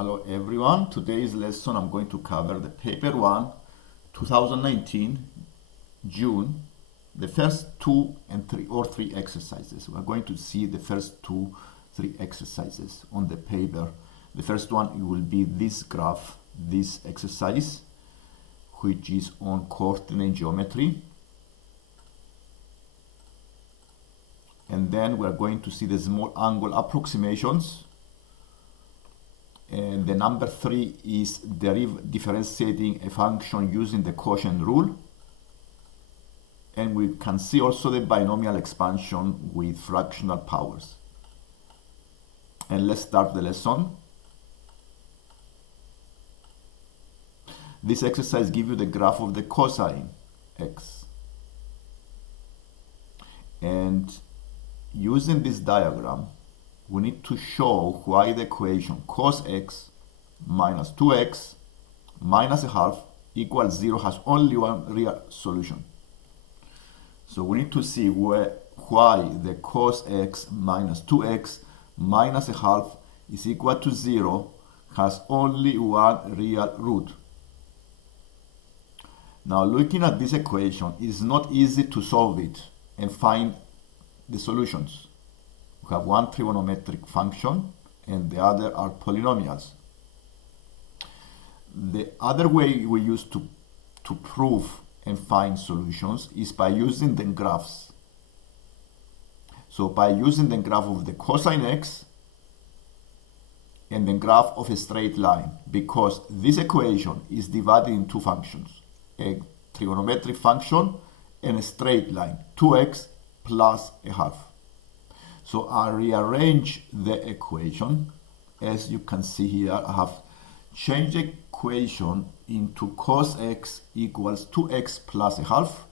Hello everyone, today's lesson I'm going to cover the paper 1 2019 June, the first 2 and 3 exercises. We're going to see the first 3 exercises on the paper. The first one it will be this graph, this exercise, which is on coordinate geometry. And then we're going to see the small angle approximations. And the number 3 is differentiating a function using the quotient rule. And we can see also the binomial expansion with fractional powers. And let's start the lesson. This exercise gives you the graph of the cosine x. And using this diagram, we need to show why the equation cos x minus 2x minus a half equals 0 has only one real solution. So we need to see why the cos x minus 2x minus a half is equal to 0 has only one real root. Now looking at this equation, it's not easy to solve it and find the solutions. We have one trigonometric function and the other are polynomials. The other way we use to prove and find solutions is by using the graphs. So by using the graph of the cosine x and the graph of a straight line, because this equation is divided in two functions, a trigonometric function and a straight line, 2x plus a half. So I rearrange the equation. As you can see here, I have changed the equation into cos x equals 2x plus a half.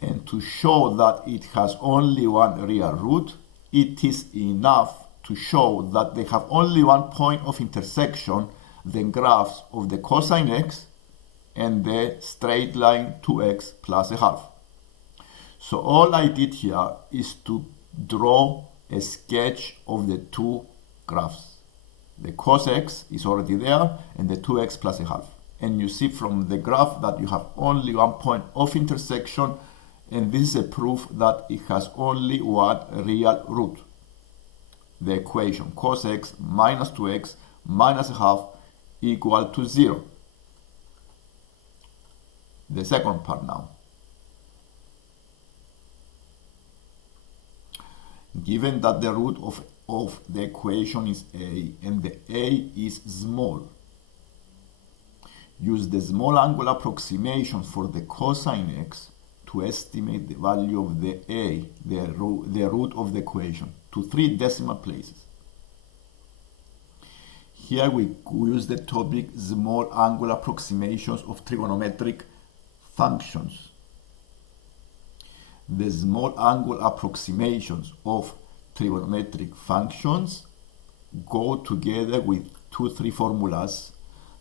And to show that it has only one real root, it is enough to show that they have only one point of intersection, the graphs of the cosine x and the straight line 2x plus a half. So all I did here is to draw a sketch of the two graphs. The cos x is already there and the 2x plus a half. And you see from the graph that you have only one point of intersection, and this is a proof that it has only one real root. The equation cos x minus 2x minus a half equal to 0. The second part now. Given that the root of the equation is a and the a is small, use the small angle approximation for the cosine x to estimate the value of the a, the root of the equation, to 3 decimal places. Here we use the topic small angle approximations of trigonometric functions. The small angle approximations of trigonometric functions go together with 2-3 formulas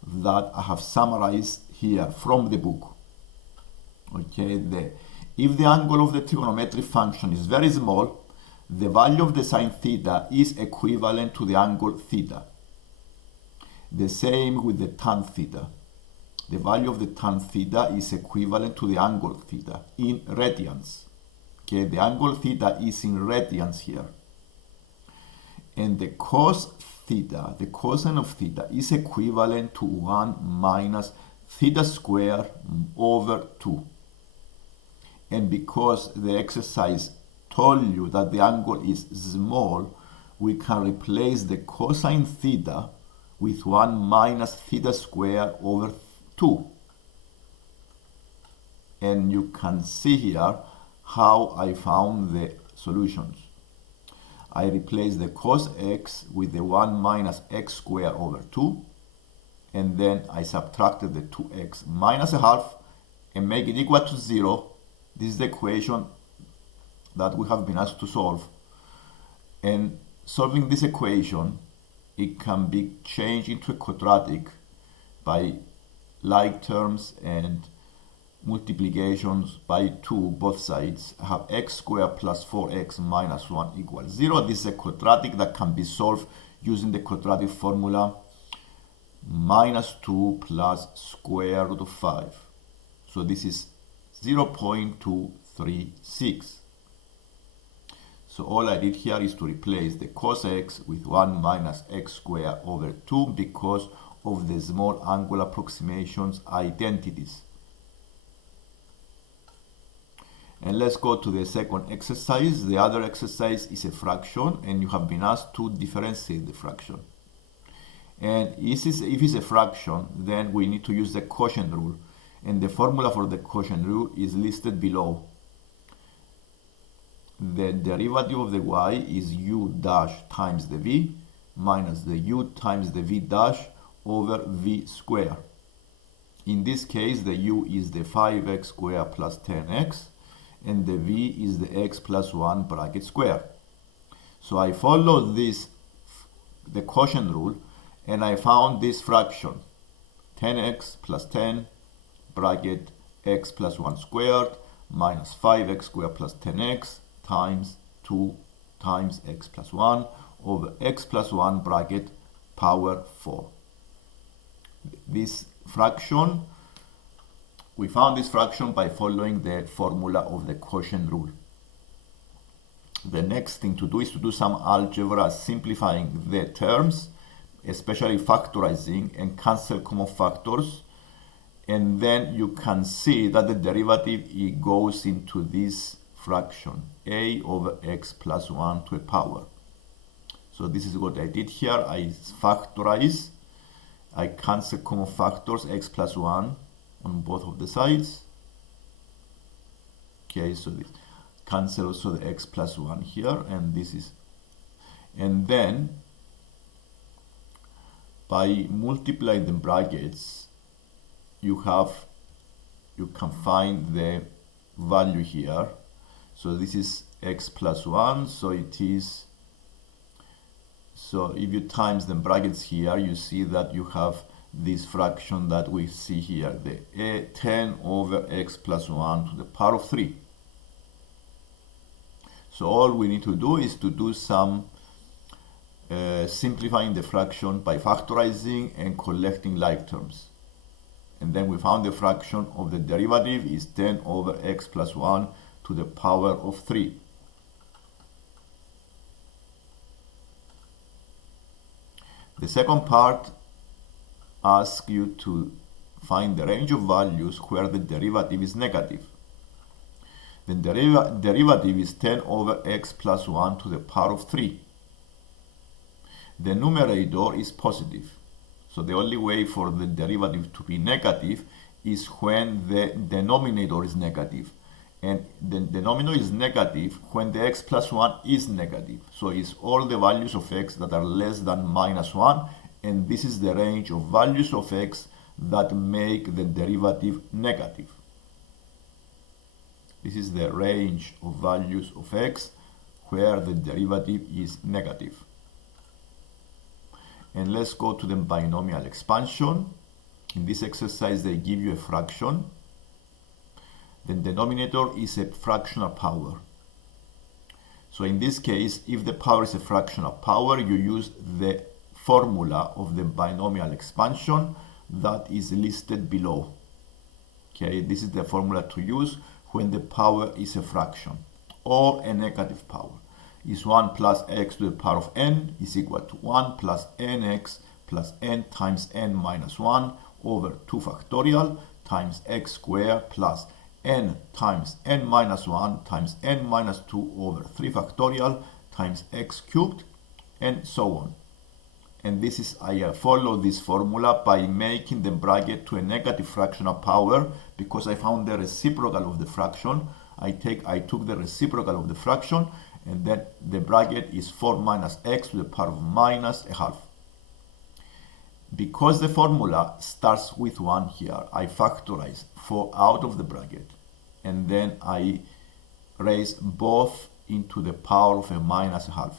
that I have summarized here from the book. Okay, if the angle of the trigonometric function is very small, the value of the sine theta is equivalent to the angle theta. The same with the tan theta. The value of the tan theta is equivalent to the angle theta in radians. Okay, the angle theta is in radians here. And the cos theta, the cosine of theta, is equivalent to 1 minus theta squared over 2. And because the exercise told you that the angle is small, we can replace the cosine theta with 1 minus theta squared over 2. And you can see here how I found the solutions. I replaced the cos x with the 1 minus x squared over 2, and then I subtracted the 2x minus a half and make it equal to 0. This is the equation that we have been asked to solve. And solving this equation, it can be changed into a quadratic by like terms and multiplications by 2 both sides. I have x squared plus 4x minus 1 equals 0. This is a quadratic that can be solved using the quadratic formula minus 2 plus square root of 5. So this is 0.236. So all I did here is to replace the cos x with 1 minus x squared over 2 because of the small angle approximations identities. And let's go to the second exercise. The other exercise is a fraction, and you have been asked to differentiate the fraction. And if it's a fraction, then we need to use the quotient rule. And the formula for the quotient rule is listed below. The derivative of the y is u dash times the v minus the u times the v dash over v squared. In this case, the u is the 5x squared plus 10x, and the v is the x plus 1 bracket square. So I followed the quotient rule, and I found this fraction, 10x plus 10 bracket x plus 1 squared minus 5x squared plus 10x times 2 times x plus 1 over x plus 1 bracket power 4. This fraction, we found this fraction by following the formula of the quotient rule. The next thing to do is to do some algebra simplifying the terms, especially factorizing, and cancel common factors. And then you can see that the derivative, it goes into this fraction, a over x plus 1 to a power. So this is what I did here. I factorize, I cancel common factors, x plus 1 on both of the sides. Okay, so this cancel also the x plus 1 here, and this is, and then by multiplying the brackets, you can find the value here. So this is x plus 1, so it is, so if you times the brackets here, you see that you have this fraction that we see here, the 10 over x plus 1 to the power of 3. So all we need to do is to do some simplifying the fraction by factorizing and collecting like terms. And then we found the fraction of the derivative is 10 over x plus 1 to the power of 3. The second part asks you to find the range of values where the derivative is negative. The derivative is 10 over x plus 1 to the power of 3. The numerator is positive. So the only way for the derivative to be negative is when the denominator is negative. And the denominator is negative when the x plus 1 is negative. So it's all the values of x that are less than minus 1. And this is the range of values of x that make the derivative negative. This is the range of values of x where the derivative is negative. And let's go to the binomial expansion. In this exercise, they give you a fraction. The denominator is a fractional power. So in this case, if the power is a fractional power, you use the formula of the binomial expansion that is listed below. Okay, this is the formula to use when the power is a fraction or a negative power. Is 1 plus x to the power of n is equal to 1 plus nx plus n times n minus 1 over 2 factorial times x squared plus n times n minus 1 times n minus 2 over 3 factorial times x cubed, and so on. And this is, I follow this formula by making the bracket to a negative fractional power because I found the reciprocal of the fraction. I took the reciprocal of the fraction, and then the bracket is 4 minus x to the power of minus a half. Because the formula starts with 1 here, I factorize 4 out of the bracket, and then I raise both into the power of a minus a half.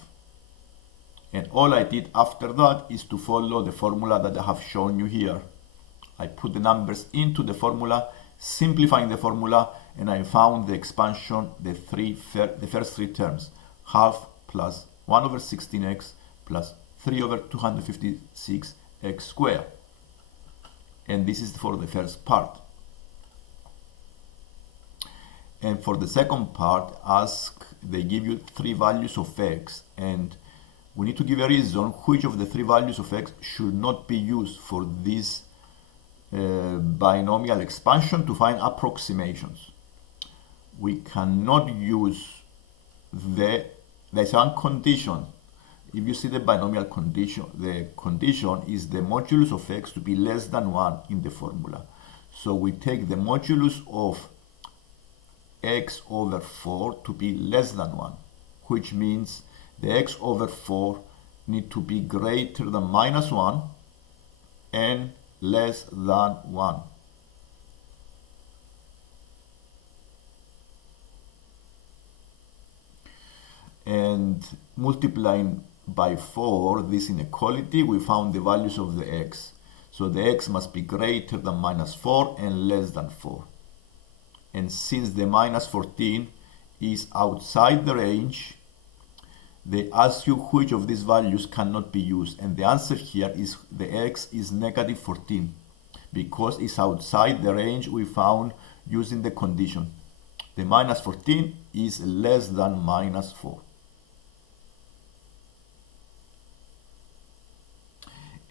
And all I did after that is to follow the formula that I have shown you here. I put the numbers into the formula, simplifying the formula, and I found the expansion, the first three terms, half plus 1 over 16x plus 3 over 256 x squared. And this is for the first part. And for the second part, they give you three values of x, and we need to give a reason which of the three values of x should not be used for this binomial expansion to find approximations. We cannot use there's one condition. If you see the binomial condition, the condition is the modulus of x to be less than 1 in the formula. So we take the modulus of x over 4 to be less than 1, which means the x over 4 need to be greater than minus 1 and less than 1. And multiplying by 4 this inequality, we found the values of the x. So the x must be greater than minus 4 and less than 4. And since the minus 14 is outside the range, they ask you which of these values cannot be used. And the answer here is the x is negative 14, because it's outside the range we found using the condition. The minus 14 is less than minus 4.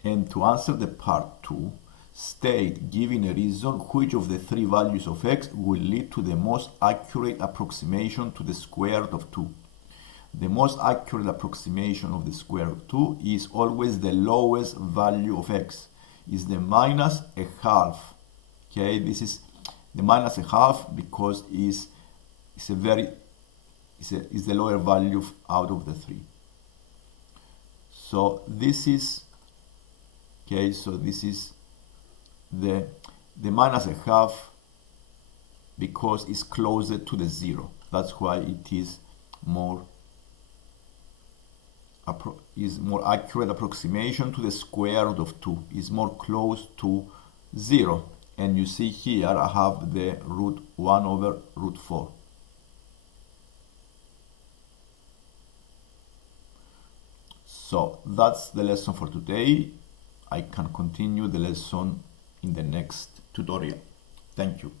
And to answer the part 2, state, giving a reason, which of the three values of x will lead to the most accurate approximation to the square root of 2. The most accurate approximation of the square root of 2 is always the lowest value of x, is the minus a half. Okay, this is the minus a half because is the lower value out of the three. So this is okay. So this is the minus a half because it's closer to the 0. That's why it is more accurate approximation to the square root of 2. Is more close to 0. And you see here I have the root 1 over root 4. So that's the lesson for today. I can continue the lesson in the next tutorial. Thank you.